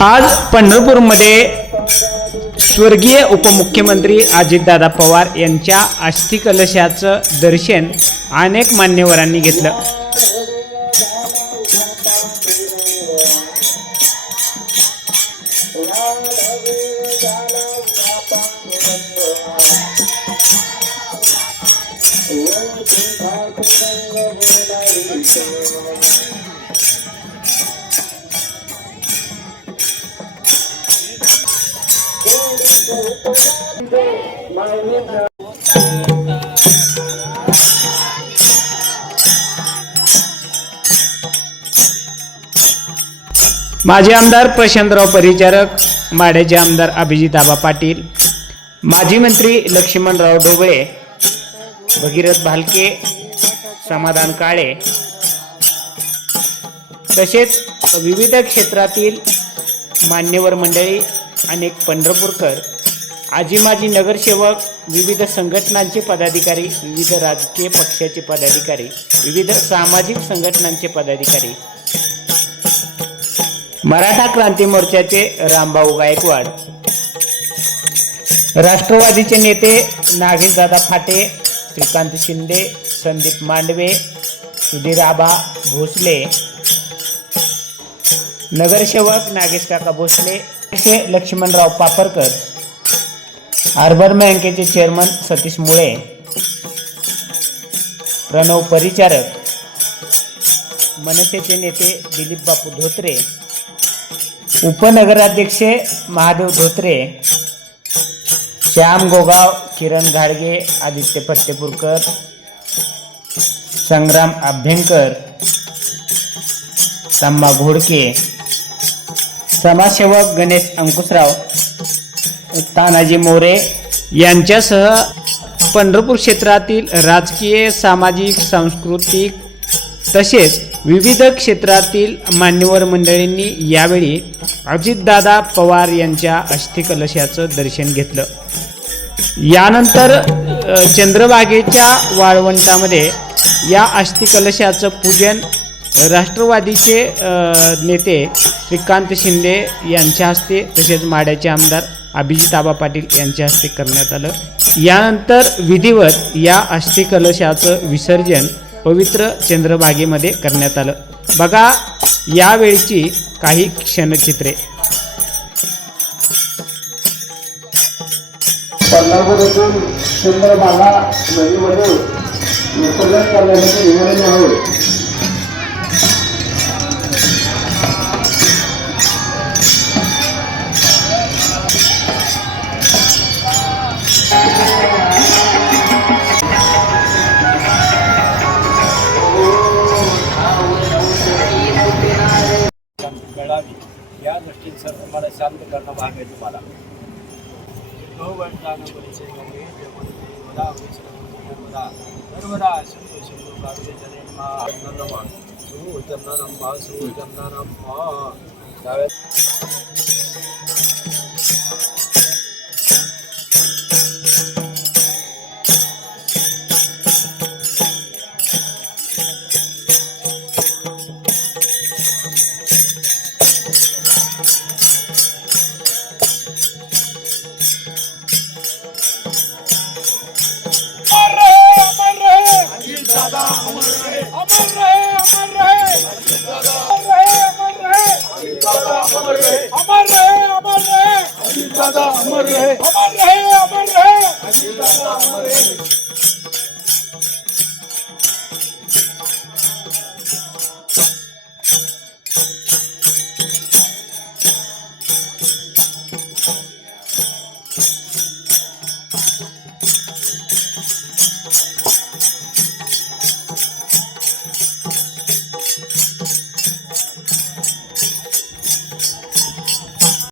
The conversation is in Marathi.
आज पंढरपूरमध्ये स्वर्गीय उपमुख्यमंत्री अजितदादा पवार यांच्या अस्थिकलशाचं दर्शन अनेक मान्यवरांनी घेतलं. माजी आमदार प्रशांतराव परिचारक माड्याचे आमदार अभिजित आबा पाटील माजी मंत्री लक्ष्मणराव ढोबळे भगीरथ भालके समाधान काळे तसेच विविध क्षेत्रातील मान्यवर मंडळी अनेक पंढरपूरकर आजी माजी नगरसेवक विविध संघटनांचे पदाधिकारी विविध राजकीय पक्षाचे पदाधिकारी विविध सामाजिक संघटनांचे पदाधिकारी. मराठा क्रांती मोर्चाचे रामभाऊ गायकवाड. राष्ट्रवादीचे नेते नागेशदादा फाटे श्रीकांत शिंदे संदीप मांडवे सुधीर आबा भोसले नगरसेवक नागेश काका भोसले लक्ष्मणराव पापरकर अर्बन बँकेचे चेअरमन सतीश मुळे प्रणव परिचारक मनसेचे नेते दिलीप बापू धोत्रे उपनगराध्यक्ष महादेव धोत्रे श्याम गोगाव किरण घाडगे आदित्य फत्तेपूरकर संग्राम अभ्यंकर सम्मा घोडके समाजसेवक गणेश अंकुशराव तानाजी मोरे यांच्यासह पंढरपूर क्षेत्रातील राजकीय सामाजिक सांस्कृतिक तसेच विविध क्षेत्रातील मान्यवर मंडळींनी यावेळी अजितदादा पवार यांच्या अस्थिकलशाचं दर्शन घेतलं. यानंतर चंद्रभागेच्या वाळवंटामध्ये या अस्थिकलशाचं पूजन राष्ट्रवादीचे नेते श्रीकांत शिंदे यांच्या हस्ते तसेच माड्याचे आमदार अभिजित आबा पाटील यांच्या हस्ते करण्यात आलं. यानंतर विधिवत या अस्थिकलशाचं विसर्जन पवित्र चंद्रभागेमध्ये करण्यात आलं. बघा यावेळची काही क्षणचित्रे. चंद्रभागा नदीमध्ये विसर्जन करण्यासाठी निघालेले शांत करणं भाग आहे तुम्हाला. सर्वदा शंभू शंभू काव्य जने मा नरमा सुचंदनम मा सुचंदनम मा त्यावेळेस अमर रहे अमर रहे अमर रहे अमर रहे अमर रहे